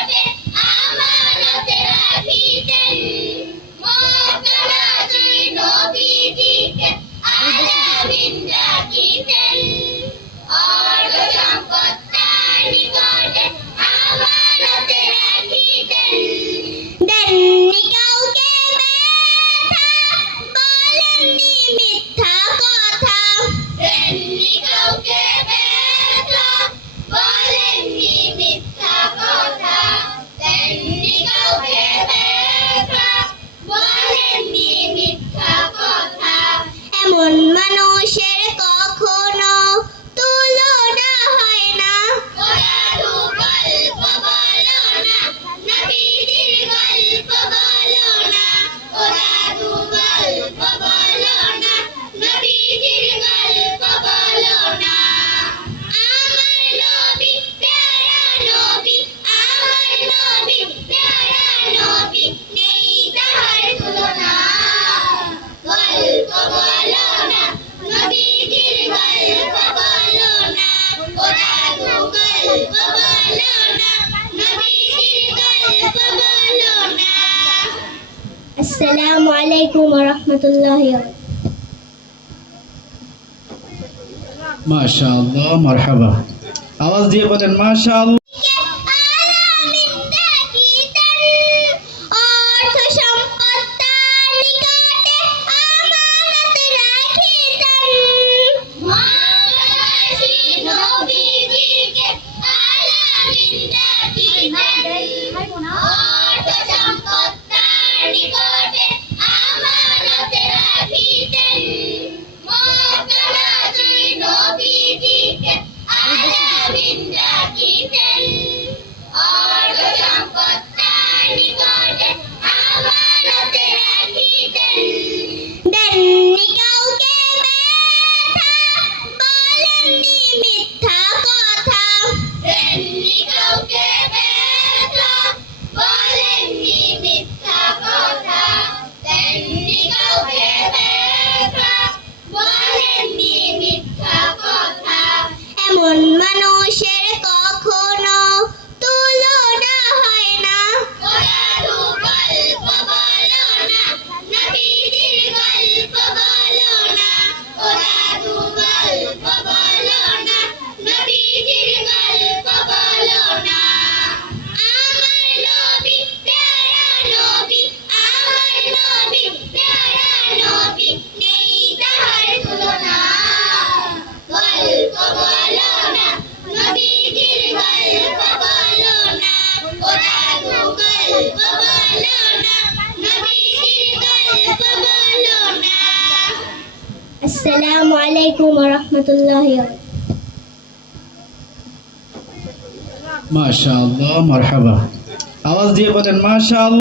birthday. আসসালামু আলাইকুম ওয়া রাহমাতুল্লাহি মাশাআল্লাহ মারহাবা। আওয়াজ দিয়ে বলেন মাশাআল্লাহ। আসসালামু আলাইকুম ওয়া রাহমাতুল্লাহি মাশাআল্লাহ মারহাবা আওয়াজ দিয়ে বলেন মাশাআল্লাহ